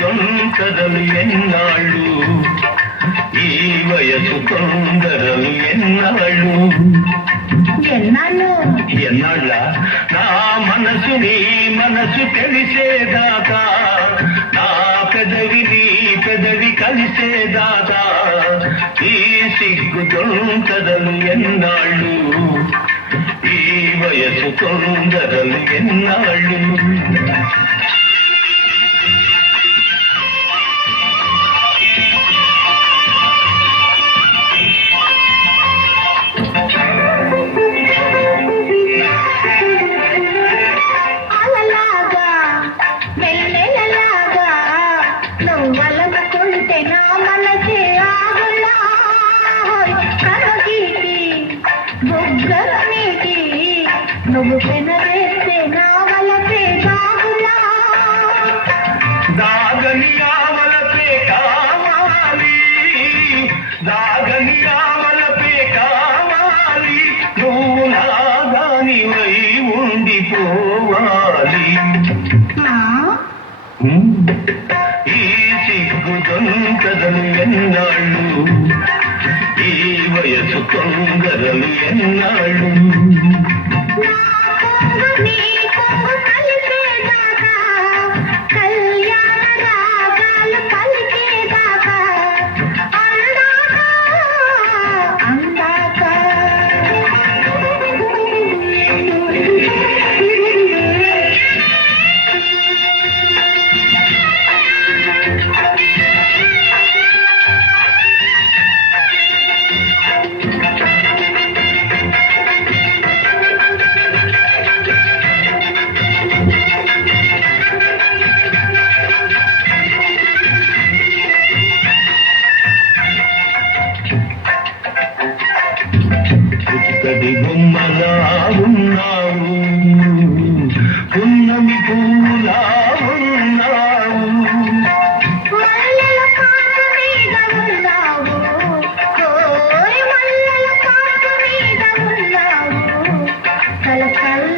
తొందరలు ఎన్నాళ్ళు? ఈ వయసు తొందరలు ఎన్నాళ్ళు? ఎన్నాళ్ళు? ఎన్నాళ్ళ? నా మనసు నీ మనసు తెలిసేదాకా నా పెదవి నీ కలిసేదాకా ఈ సిగ్గు తొందరలు ఎన్నాళ్ళు? ఈ వయసు తొందరలు ఎన్నాళ్ళు? నువ్వు పెనవేస్తే నా వలపే బాగులా దాగని ఆవలపే కావాలి. దాగని ఆవలపే కావాలి. నువ్వు నాగానివై ఉండిపోవాలి? ఈ సిగ్గు దొంగదలు ఎన్నాళ్ళు? ఈ వయసు తొందరలు ఎన్నాళ్ళు? Yeah. చక్కటి బొమ్మలా ఉన్నావు పున్నమి పూలా ఉన్నావు. కలకల